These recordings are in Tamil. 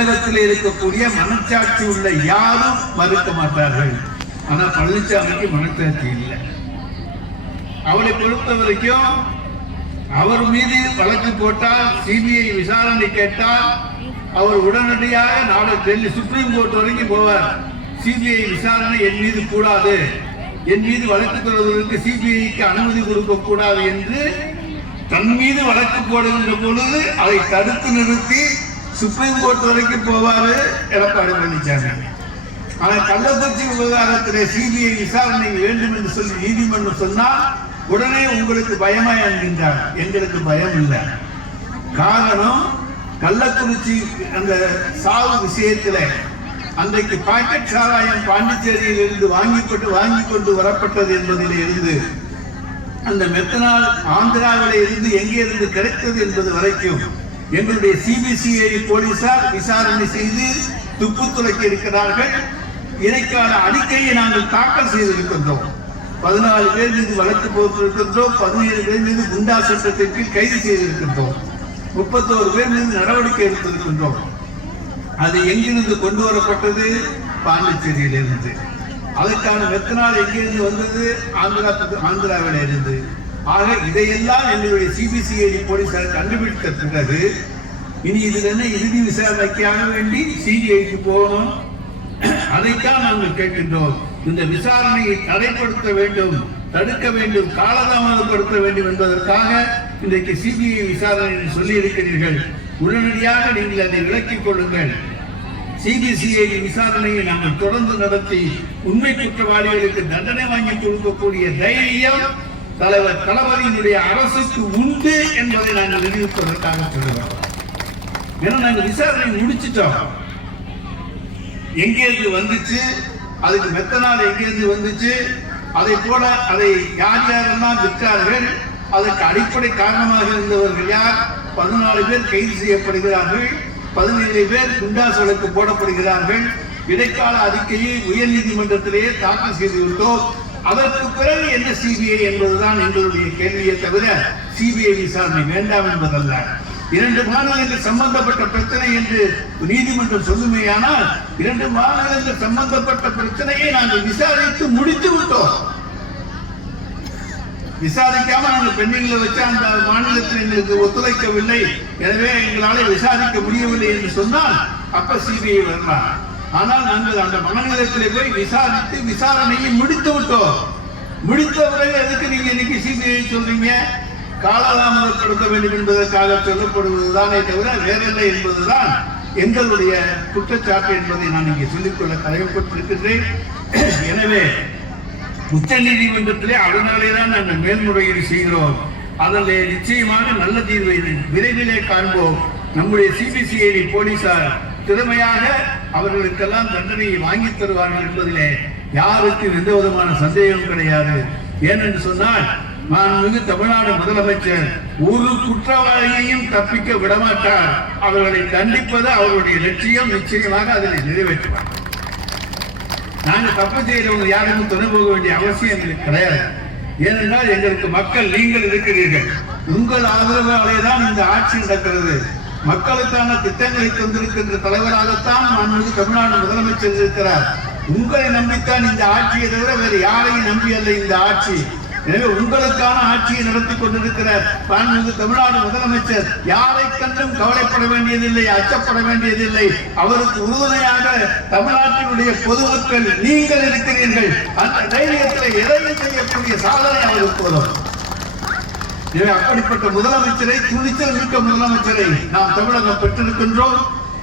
தமிழகத்தில் இருக்கக்கூடிய மனச்சாட்சி உள்ள யாரும் மறுக்க மாட்டார்கள். ஆனா பழனிசாமிக்கு மனச்சாட்சி இல்லை. அவரை பொறுத்த வரைக்கும் அவர் மீது வழக்கு போட்டால் சிபிஐ விசாரணை கேட்டால் அவர் உடனடியாக நாடு டெல்லி சுப்ரீம் கோர்ட் வரைக்கும் போவார். சிபிஐ விசாரணை என் மீது கூடாது. என் மீது வழக்கு தொடர்வதற்கு சிபிஐக்கு அனுமதி கொடுக்க கூடாது என்று தன் மீது வழக்கு போடுகின்ற பொழுது அதை தடுத்து நிறுத்தி சுப்ரீம் கோர்ட் வரைக்கும் போவாரு எடப்பாடி பழனிசாமி ஆனால் கள்ளக்குறிச்சி விவகாரத்திலே சிபிஐ விசாரணை வேண்டும் என்று சொல்லி நீதிமன்றம் சொன்னால் உடனே உங்களுக்கு பயமா என்கின்றார். எங்களுக்கு பயம் இல்லை. காரணம் கள்ளக்குறிச்சி அந்த சாவு விஷயத்துல அன்றைக்கு பாக்கெட் சாராயம் பாண்டிச்சேரியில் இருந்து வாங்கிப்பட்டு வாங்கி கொண்டு வரப்பட்டது என்பதில் இருந்து அந்த மெத்தனால் ஆந்திராவில இருந்து எங்கே இருந்து கிடைத்தது என்பது வரைக்கும் எங்களுடைய சிபிசிஐடி போலீசார் விசாரணை செய்து துப்பு துளைக்க இருக்கிறார்கள். இடைக்கால அறிக்கையை நாங்கள் தாக்கல் செய்திருக்கின்றோம். பதினாலு பேர் மீது வழக்கு போட்டிருக்கின்றோம். பதினேழு பேர் மீது குண்டா சட்டத்திற்கு கைது செய்திருக்கின்றோம். முப்பத்தோரு பேர் மீது நடவடிக்கை எடுத்திருக்கின்றோம். அது எங்கிருந்து கொண்டு வரப்பட்டது? பாண்டிச்சேரியிலிருந்து. அதற்கான மெத்தனால் எங்கிருந்து வந்தது? ஆந்திரா ஆந்திராவில் இருந்து ஆக இதையெல்லாம் எங்களுடைய சிபிசிஐடி போலீசார் கண்டுபிடித்த பிறகு இனி இதில் என்ன இறுதி விசாரணைக்காக வேண்டி சிபிஐக்கு போகணும்? அதைத்தான் நாங்கள் கேட்கின்றோம். இந்த விசாரணையை தடைப்படுத்த வேண்டும் தடுக்க வேண்டும் காலதாமதப்படுத்த வேண்டும் என்பதற்காக இன்றைக்கு சிபிஐ விசாரணை சொல்லி இருக்கிறீர்கள் உடனடியாக நீங்கள் அதை விளக்கிக் கொள்ளுங்கள். சிபிசிஐடி விசாரணையை நாங்கள் தொடர்ந்து நடத்தி உண்மை குற்றவாளிகளுக்கு தண்டனை வாங்கி கொடுக்கக்கூடிய தைரியம் தலைவர் தளபதியினுடைய அரசுக்கு உண்டு என்பதை நாங்கள் நிரூபிப்பதற்காக சொல்லுகிறோம். ஏன்னா நாங்கள் விசாரணை முடிச்சிட்டோம். எங்கேருந்து வந்துச்சு? அதுக்கு மெத்தனால் எங்கேருந்து வந்துச்சு? அதை போல அதை யார் யாரெல்லாம் விற்றார்கள்? அதற்கு அடிப்படை காரணமாக இருந்தவர்கள் யார்? பதினாலு பேர் கைது செய்யப்படுகிறார்கள். பதினேழு பேர் குண்டாஸ் வழக்கு போடப்படுகிறார்கள். இடைக்கால அறிக்கையை உயர் நீதிமன்றத்திலேயே தாக்கல் செய்துவிட்டோம். அதற்கு பிறகு என்ன சிபிஐ என்பதுதான் எங்களுடைய கேள்வியை தவிர சிபிஐ விசாரணை வேண்டாம் என்பதல்ல. இரண்டு மாநிலங்கள் சம்பந்தப்பட்ட பிரச்சனை என்று நீதிமன்றம் சொல்லுமேயானால் இரண்டு மாநிலங்கள் சம்பந்தப்பட்ட பிரச்சனையை நாங்கள் விசாரித்து முடித்து விட்டோம். விசாரிக்காம நாங்கள் பெண்ணிங்களை வச்சு அந்த மாநிலத்தில் எங்களுக்கு ஒத்துழைக்கவில்லை. எனவே எங்களால விசாரிக்க முடியவில்லை என்று சொன்னால் அப்ப சிபிஐ வரலாம் ஆனால் நாங்கள் அந்த மாநிலத்திலே போய் விசாரித்து விசாரணையை முடித்து விட்டோம். முடித்த பிறகு எதுக்கு நீங்க இன்னைக்கு சிபிஐ சொல்றீங்க? காலதாமதப்படுத்த வேண்டும் என்பதற்காக சொல்லப்படுவதுதானே தவிர வேறில்லை என்பதுதான் எங்களுடைய குற்றச்சாட்டு என்பதை நான் இங்கே சொல்லிக்கொள்ள கடமைப்பட்டிருக்கின்றேன் எனவே உச்ச நீதிமன்றத்திலே அதனாலே தான் நாங்கள் மேல்முறையீடு செய்கிறோம். அதில் நிச்சயமாக நல்ல தீர்வை விரைவிலே காண்போம். நம்முடைய சிபிசிஐடி போலீசார் திறமையாக அவர்களுக்கெல்லாம் தண்டனையை வாங்கி தருவார்கள் என்பதிலே யாருக்கும் எந்த விதமான சந்தேகம் கிடையாது. ஏனென்று சொன்னால் மாண்புமிகு தமிழ்நாடு முதலமைச்சர் ஒரு குற்றவாளியையும் தப்பிக்க விடமாட்டார். அவர்களை தண்டிப்பது அவருடைய லட்சியம் நிச்சயமாக அதில் நிறைவேற்றுவார். நாங்க தப்பு செய்யறவங்க யாருக்கும் துணை போக வேண்டிய அவசியம் எங்களுக்கு கிடையாது. ஏனென்றால் எங்களுக்கு மக்கள் நீங்கள் இருக்கிறீர்கள். உங்கள் ஆதரவாலே தான் இந்த ஆட்சி நடக்கிறது. மக்களுக்கான திட்டங்களை தந்திருக்கின்ற தலைவராகத்தான் மாண்புமிகு தமிழ்நாடு முதலமைச்சர் இருக்கிறார். உங்களை நம்பித்தான் இந்த ஆட்சியை தவிர வேறு யாரையும் நம்பி அல்ல இந்த ஆட்சி. எனவே உங்களுக்கான ஆட்சியை நடத்தி கொண்டிருக்கிற மாண்புமிகு தமிழ்நாடு முதலமைச்சர். யாரை கண்டும் கவலைப்பட வேண்டியதில்லை அச்சப்பட வேண்டியதில்லை. அவருக்கு உறுதுணையாக தமிழ்நாட்டினுடைய பொதுமக்கள் நீங்கள் இருக்கிறீர்கள். அந்த தைரியத்தில் எதையும் செய்யக்கூடிய சாதனை அவருக்கு உதவும் அப்படிப்பட்ட முதலமைச்சரை துணிச்சல் மிக்க முதலமைச்சரை நாம் தமிழகம் பெற்றிருக்கின்றோம்.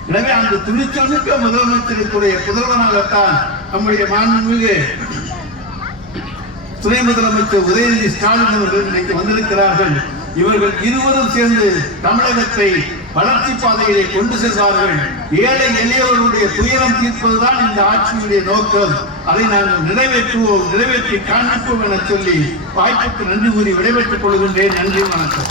எனவே அந்த துணிச்சல் மிக்க முதலமைச்சருக்குரிய புதல்வனாகத்தான் நம்முடைய மாண்புமிகு துணை முதலமைச்சர் உதயநிதி ஸ்டாலின் அவர்கள் இன்னைக்கு வந்திருக்கிறார்கள். இவர்கள் இருவரும் சேர்ந்து தமிழகத்தை வளர்ச்சி பாதையிலே கொண்டு செல்வார்கள். ஏழை எளியவர்களுடைய துயரம் தீர்ப்பதுதான் இந்த ஆட்சியுடைய நோக்கம். அதை நாங்கள் நிறைவேற்றுவோம் நிறைவேற்றி காண்பிப்போம் என சொல்லி வாய்ப்புக்கு நன்றி கூறி விடைபெற்றுக் கொள்கின்றேன். நன்றி வணக்கம்.